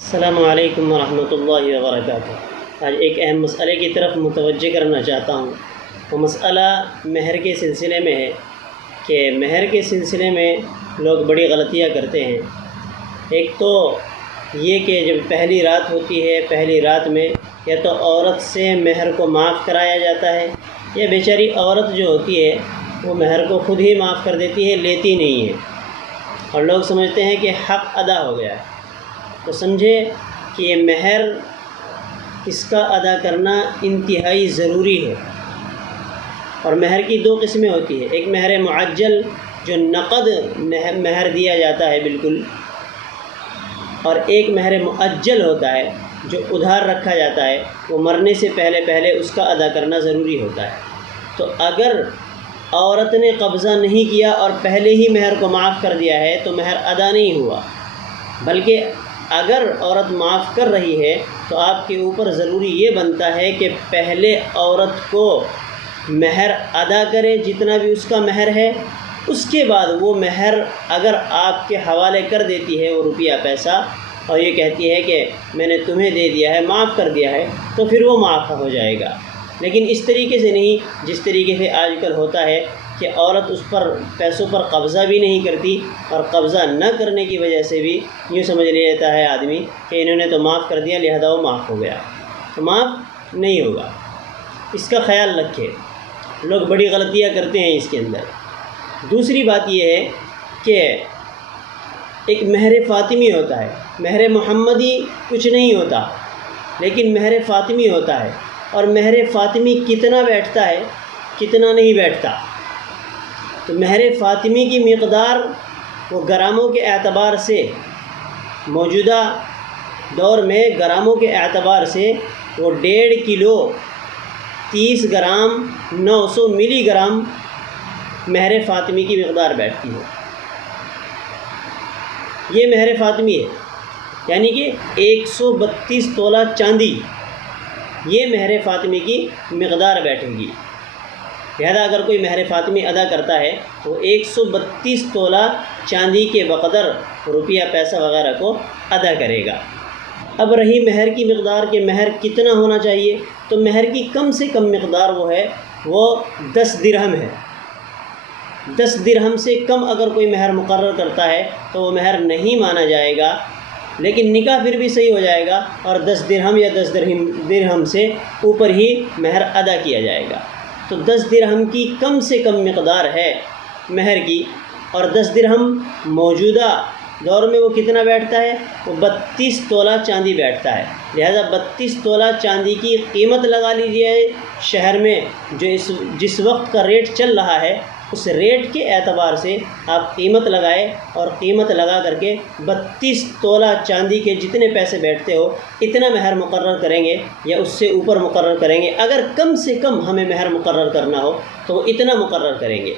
السلام علیکم ورحمۃ اللہ وبرکاتہ۔ آج ایک اہم مسئلے کی طرف متوجہ کرنا چاہتا ہوں۔ وہ مسئلہ مہر کے سلسلے میں ہے کہ مہر کے سلسلے میں لوگ بڑی غلطیاں کرتے ہیں۔ ایک تو یہ کہ جب پہلی رات ہوتی ہے، پہلی رات میں یا تو عورت سے مہر کو معاف کرایا جاتا ہے، یا بیچاری عورت جو ہوتی ہے وہ مہر کو خود ہی معاف کر دیتی ہے، لیتی نہیں ہے، اور لوگ سمجھتے ہیں کہ حق ادا ہو گیا ہے۔ تو سمجھے کہ یہ مہر اس کا ادا کرنا انتہائی ضروری ہے۔ اور مہر کی دو قسمیں ہوتی ہیں، ایک مہر معجل جو نقد مہر دیا جاتا ہے بالکل، اور ایک مہر مؤجل ہوتا ہے جو ادھار رکھا جاتا ہے، وہ مرنے سے پہلے اس کا ادا کرنا ضروری ہوتا ہے۔ تو اگر عورت نے قبضہ نہیں کیا اور پہلے ہی مہر کو معاف کر دیا ہے تو مہر ادا نہیں ہوا، بلکہ اگر عورت معاف کر رہی ہے تو آپ کے اوپر ضروری یہ بنتا ہے کہ پہلے عورت کو مہر ادا کرے جتنا بھی اس کا مہر ہے، اس کے بعد وہ مہر اگر آپ کے حوالے کر دیتی ہے وہ روپیہ پیسہ، اور یہ کہتی ہے کہ میں نے تمہیں دے دیا ہے، معاف کر دیا ہے، تو پھر وہ معاف ہو جائے گا۔ لیکن اس طریقے سے نہیں جس طریقے سے آج کل ہوتا ہے کہ عورت اس پر پیسوں پر قبضہ بھی نہیں کرتی، اور قبضہ نہ کرنے کی وجہ سے بھی یوں سمجھ لیتا ہے آدمی کہ انہوں نے تو معاف کر دیا لہذا وہ معاف ہو گیا، تو معاف نہیں ہوگا۔ اس کا خیال رکھے، لوگ بڑی غلطیاں کرتے ہیں اس کے اندر۔ دوسری بات یہ ہے کہ ایک مہر فاطمی ہوتا ہے، مہر محمدی کچھ نہیں ہوتا، لیکن مہر فاطمی ہوتا ہے، اور مہر فاطمی کتنا بیٹھتا ہے کتنا نہیں بیٹھتا۔ تو مہر فاطمی کی مقدار وہ گراموں کے اعتبار سے، موجودہ دور میں گراموں کے اعتبار سے وہ 1.5 کلو 30 گرام 900 ملی گرام مہر فاطمی کی مقدار بیٹھتی ہے۔ یہ مہر فاطمی ہے، یعنی کہ 132 تولہ چاندی، یہ مہر فاطمی کی مقدار بیٹھے گی۔ لہذا اگر کوئی مہر فاطمی ادا کرتا ہے تو 132 تولہ چاندی کے بقدر روپیہ پیسہ وغیرہ کو ادا کرے گا۔ اب رہی مہر کی مقدار کہ مہر کتنا ہونا چاہیے، تو مہر کی کم سے کم مقدار وہ 10 درہم ہے۔ 10 درہم سے کم اگر کوئی مہر مقرر کرتا ہے تو وہ مہر نہیں مانا جائے گا، لیکن نکاح پھر بھی صحیح ہو جائے گا، اور 10 درہم یا 10 درہم سے اوپر ہی مہر ادا کیا جائے گا۔ تو 10 درہم کی کم سے کم مقدار ہے مہر کی، اور 10 درہم موجودہ دور میں وہ کتنا بیٹھتا ہے، وہ 32 تولہ چاندی بیٹھتا ہے۔ لہذا 32 تولہ چاندی کی قیمت لگا لیجیے شہر میں جو جس وقت کا ریٹ چل رہا ہے، اس ریٹ کے اعتبار سے آپ قیمت لگائے، اور قیمت لگا کر کے 32 تولہ چاندی کے جتنے پیسے بیٹھتے ہو اتنا مہر مقرر کریں گے، یا اس سے اوپر مقرر کریں گے۔ اگر کم سے کم ہمیں مہر مقرر کرنا ہو تو وہ اتنا مقرر کریں گے،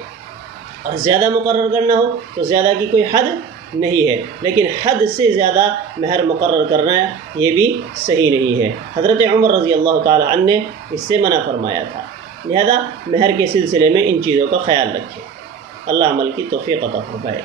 اور زیادہ مقرر کرنا ہو تو زیادہ کی کوئی حد نہیں ہے، لیکن حد سے زیادہ مہر مقرر کرنا یہ بھی صحیح نہیں ہے۔ حضرت عمر رضی اللہ تعالی عنہ نے اس سے منع فرمایا تھا۔ لہذا مہر کے سلسلے میں ان چیزوں کا خیال رکھیں۔ اللہ عمل کی توفیق عطا فرمائے۔